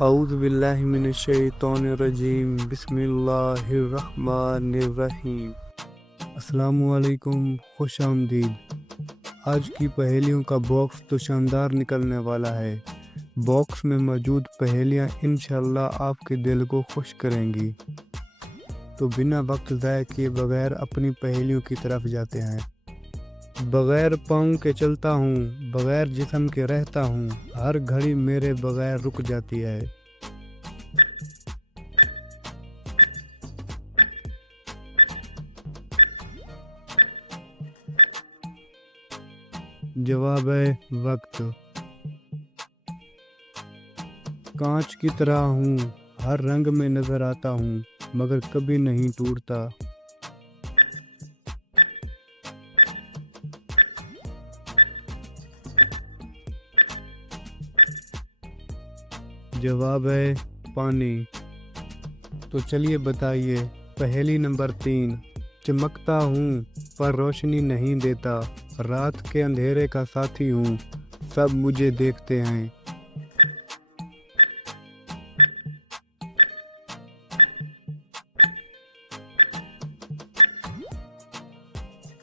اعوذ باللہ من الشیطان الرجیم، بسم اللہ الرحمن الرحیم۔ السلام علیکم، خوش آمدید۔ آج کی پہیلیوں کا باکس تو شاندار نکلنے والا ہے۔ باکس میں موجود پہیلیاں انشاءاللہ آپ کے دل کو خوش کریں گی۔ تو بنا وقت ضائع کیے بغیر اپنی پہیلیوں کی طرف جاتے ہیں۔ بغیر پاؤں کے چلتا ہوں، بغیر جسم کے رہتا ہوں، ہر گھڑی میرے بغیر رک جاتی ہے۔ جواب ہے وقت۔ کانچ کی طرح ہوں، ہر رنگ میں نظر آتا ہوں، مگر کبھی نہیں ٹوٹتا۔ جواب ہے پانی۔ تو چلیے بتائیے پہیلی نمبر 3۔ چمکتا ہوں پر روشنی نہیں دیتا، رات کے اندھیرے کا ساتھی ہوں، سب مجھے دیکھتے ہیں۔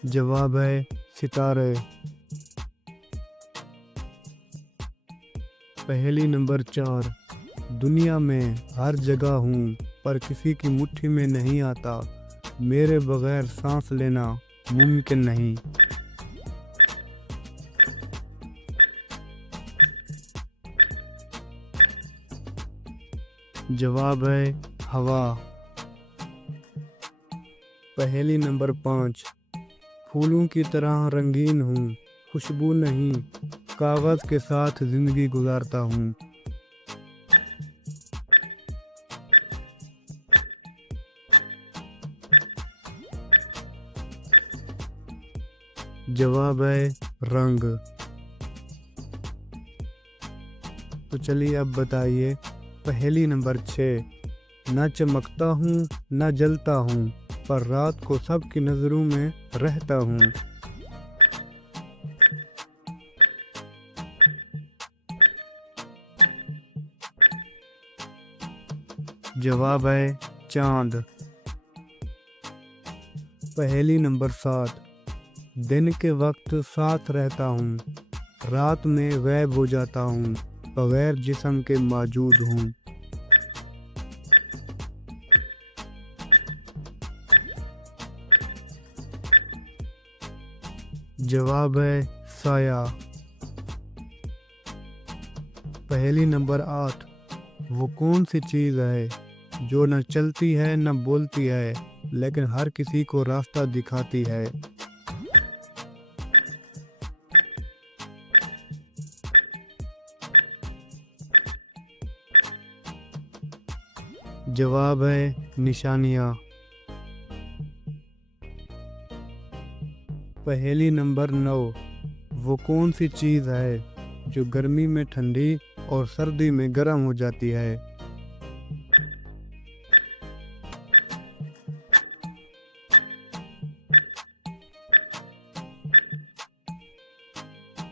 جواب ہے ستارے۔ پہیلی نمبر 4۔ دنیا میں ہر جگہ ہوں پر کسی کی مٹھی میں نہیں آتا، میرے بغیر سانس لینا ممکن نہیں۔ جواب ہے ہوا۔ پہیلی نمبر 5۔ پھولوں کی طرح رنگین ہوں، خوشبو نہیں، کاغذ کے ساتھ زندگی گزارتا ہوں۔ جواب ہے رنگ۔ تو چلیے اب بتائیے پہیلی نمبر 6۔ نہ چمکتا ہوں نہ جلتا ہوں، پر رات کو سب کی نظروں میں رہتا ہوں۔ جواب ہے چاند۔ پہیلی نمبر 7۔ دن کے وقت ساتھ رہتا ہوں، رات میں غائب ہو جاتا ہوں، بغیر جسم کے موجود ہوں۔ جواب ہے سایہ۔ پہیلی نمبر 8۔ وہ کون سی چیز ہے جو نہ چلتی ہے نہ بولتی ہے، لیکن ہر کسی کو راستہ دکھاتی ہے؟ جواب ہے نشانیاں۔ پہیلی نمبر 9۔ وہ کون سی چیز ہے جو گرمی میں ٹھنڈی اور سردی میں گرم ہو جاتی ہے؟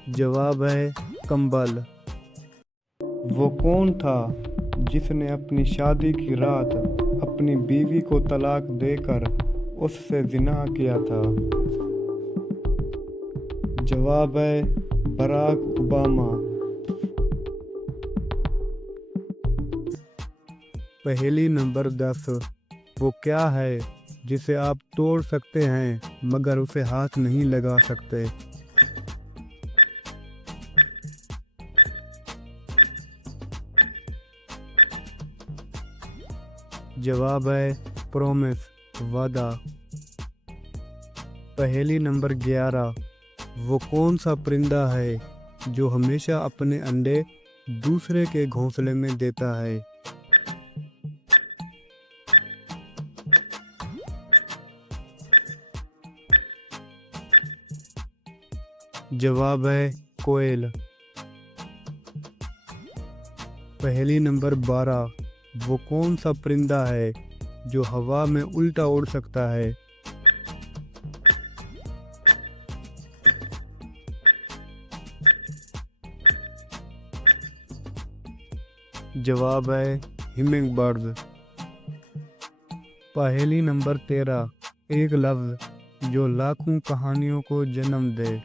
جواب ہے کمبل۔ وہ کون تھا جس نے اپنی شادی کی رات اپنی بیوی کو طلاق دے کر اس سے زنا کیا تھا؟ جواب ہے براک اوباما۔ پہیلی نمبر 10۔ وہ کیا ہے جسے آپ توڑ سکتے ہیں مگر اسے ہاتھ نہیں لگا سکتے؟ جواب ہے پرومس، وعدہ۔ پہیلی نمبر 11۔ وہ کون سا پرندہ ہے جو ہمیشہ اپنے انڈے دوسرے کے گھونسلے میں دیتا ہے؟ جواب ہے کوئل۔ پہیلی نمبر 12۔ وہ کون سا پرندہ ہے جو ہوا میں الٹا اڑ سکتا ہے؟ جواب ہے ہمنگ برڈز۔ پہیلی نمبر 13، ایک لفظ جو لاکھوں کہانیوں کو جنم دے،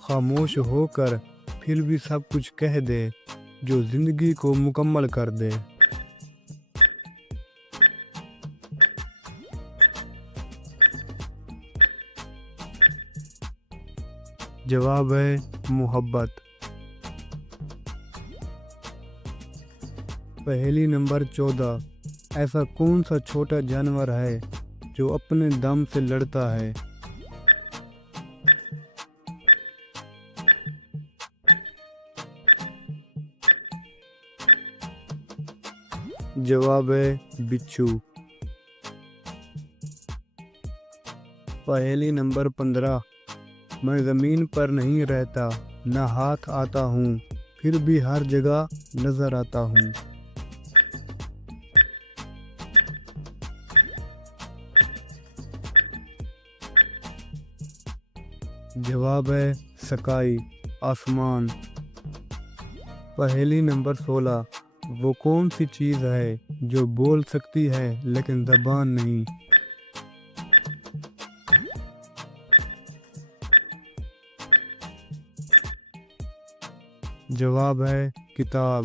خاموش ہو کر پھر بھی سب کچھ کہہ دے، جو زندگی کو مکمل کر دے۔ جواب ہے محبت۔ پہیلی نمبر 14، ایسا کون سا چھوٹا جانور ہے جو اپنے دم سے لڑتا ہے؟ جواب ہے بچھو۔ پہیلی نمبر 15، میں زمین پر نہیں رہتا، نہ ہاتھ آتا ہوں، پھر بھی ہر جگہ نظر آتا ہوں۔ جواب ہے سکائی، آسمان۔ پہیلی نمبر 16، وہ کون سی چیز ہے جو بول سکتی ہے لیکن زبان نہیں؟ جواب ہے کتاب۔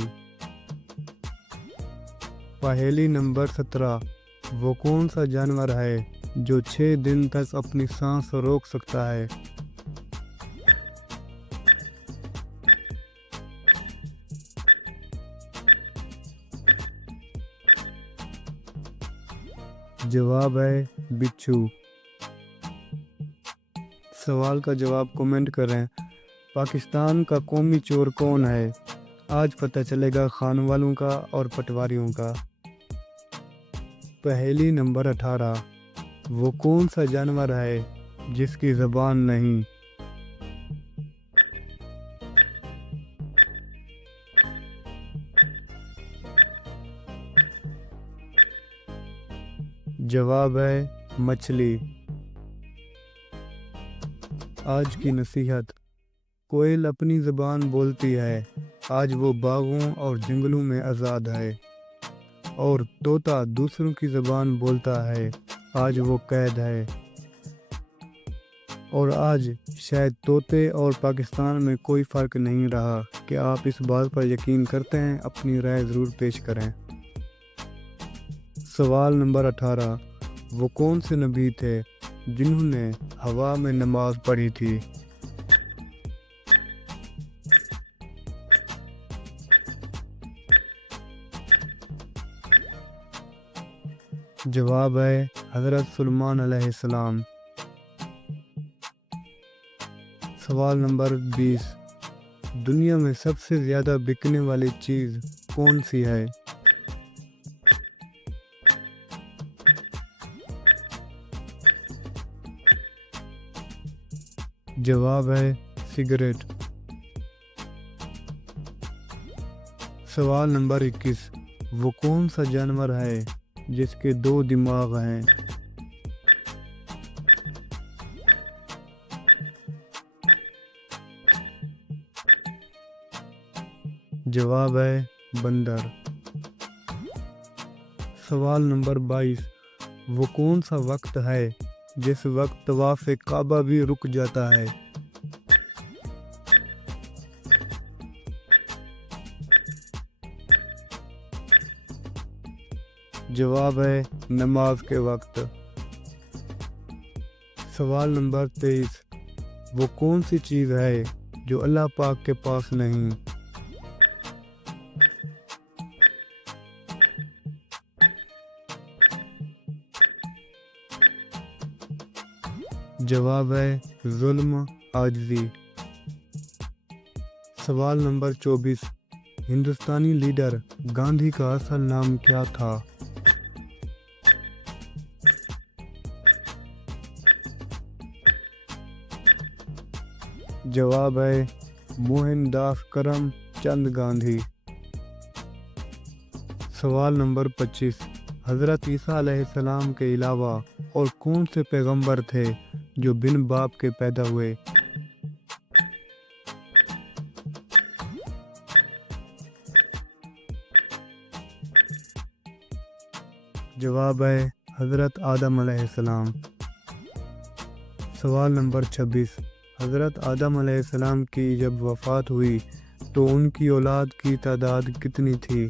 پہیلی نمبر 17، وہ کون سا جانور ہے جو 6 دن تک اپنی سانس روک سکتا ہے؟ جواب ہے بچھو۔ سوال کا جواب کمنٹ کریں۔ پاکستان کا قومی چور کون ہے؟ آج پتہ چلے گا خان والوں کا اور پٹواریوں کا۔ پہیلی نمبر 18، وہ کون سا جانور ہے جس کی زبان نہیں؟ جواب ہے مچھلی۔ آج کی نصیحت، کوئل اپنی زبان بولتی ہے، آج وہ باغوں اور جنگلوں میں آزاد ہے، اور طوطا دوسروں کی زبان بولتا ہے، آج وہ قید ہے۔ اور آج شاید طوطے اور پاکستان میں کوئی فرق نہیں رہا۔ کہ آپ اس بات پر یقین کرتے ہیں؟ اپنی رائے ضرور پیش کریں۔ سوال نمبر 18، وہ کون سے نبی تھے جنہوں نے ہوا میں نماز پڑھی تھی؟ جواب ہے حضرت سلیمان علیہ السلام۔ سوال نمبر 20، دنیا میں سب سے زیادہ بکنے والی چیز کون سی ہے؟ جواب ہے سگریٹ۔ سوال نمبر 21، وہ کون سا جانور ہے جس کے 2 دماغ ہیں؟ جواب ہے بندر۔ سوال نمبر 22، وہ کون سا وقت ہے جس وقت طواف کعبہ بھی رک جاتا ہے؟ جواب ہے نماز کے وقت۔ سوال نمبر 23، وہ کون سی چیز ہے جو اللہ پاک کے پاس نہیں؟ جواب ہے ظلم، عاجزی۔ سوال نمبر 24، ہندوستانی لیڈر گاندھی کا اصل نام کیا تھا؟ جواب ہے موہن داس کرم چند گاندھی۔ سوال نمبر 25، حضرت عیسیٰ علیہ السلام کے علاوہ اور کون سے پیغمبر تھے جو بن باپ کے پیدا ہوئے؟ جواب ہے حضرت آدم علیہ السلام۔ سوال نمبر 26، حضرت آدم علیہ السلام کی جب وفات ہوئی تو ان کی اولاد کی تعداد کتنی تھی؟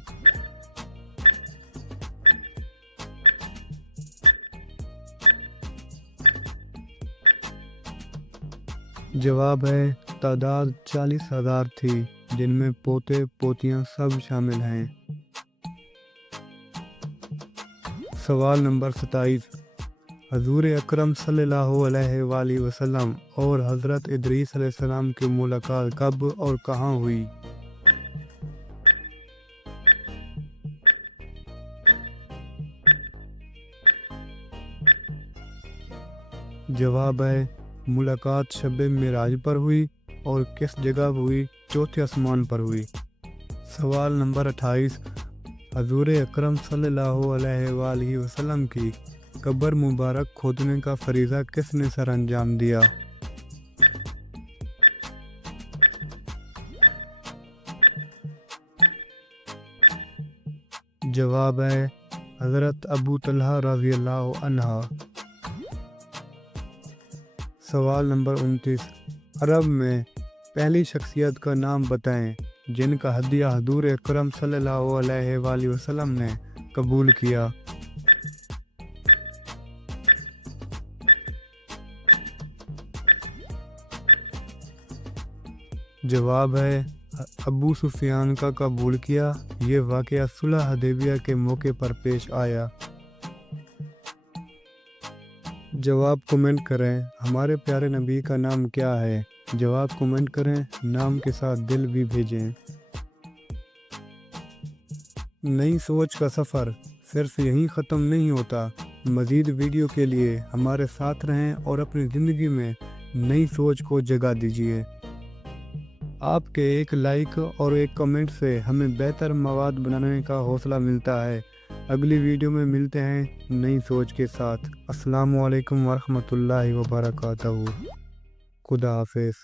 جواب ہے تعداد 40,000 تھی، جن میں پوتے پوتیاں سب شامل ہیں۔ سوال نمبر 27، حضور اکرم صلی اللہ علیہ وآلہ وسلم اور حضرت ادریس علیہ السلام کی ملاقات کب اور کہاں ہوئی؟ جواب ہے ملاقات شب معراج پر ہوئی، اور کس جگہ ہوئی؟ چوتھے آسمان پر ہوئی۔ سوال نمبر 28، حضور اکرم صلی اللہ علیہ وآلہ وسلم کی قبر مبارک کھودنے کا فریضہ کس نے سر انجام دیا؟ جواب ہے حضرت ابو طلحہ رضی اللہ عنہ۔ سوال نمبر 29، عرب میں پہلی شخصیت کا نام بتائیں جن کا ہدیہ حضور اکرم صلی اللہ علیہ وآلہ وسلم نے قبول کیا۔ جواب ہے ابو سفیان کا قبول کیا۔ یہ واقعہ صلح حدیبیہ کے موقع پر پیش آیا۔ جواب کمنٹ کریں ہمارے پیارے نبی کا نام کیا ہے؟ جواب کمنٹ کریں، نام کے ساتھ دل بھی بھیجیں۔ نئی سوچ کا سفر صرف یہیں ختم نہیں ہوتا۔ مزید ویڈیو کے لیے ہمارے ساتھ رہیں اور اپنی زندگی میں نئی سوچ کو جگہ دیجیے۔ آپ کے ایک لائک اور ایک کمنٹ سے ہمیں بہتر مواد بنانے کا حوصلہ ملتا ہے۔ اگلی ویڈیو میں ملتے ہیں نئی سوچ کے ساتھ۔ السلام علیکم ورحمۃ اللہ وبرکاتہ۔ خدا حافظ۔